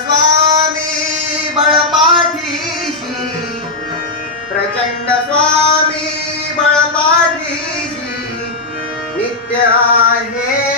स्वामी बळपाठीशी. प्रचंड स्वामी बळपाठीशी. नित्य आहे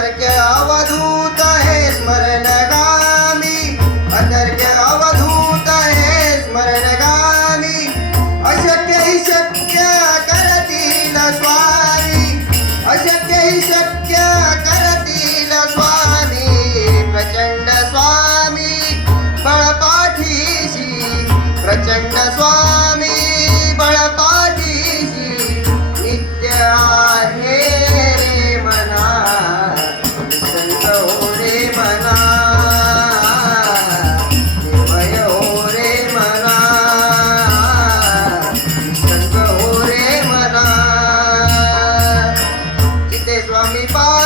अतर्क्य अवधूत हे स्मरणगामी। अतर्क्य अवधूत हे स्मरणगामी। अशक्य हि शक्य करतील स्वामी। अशक्य हि शक्य करतील स्वामी। प्रचंड स्वामी बळपाठीशी प्रचंड स्वामी। body.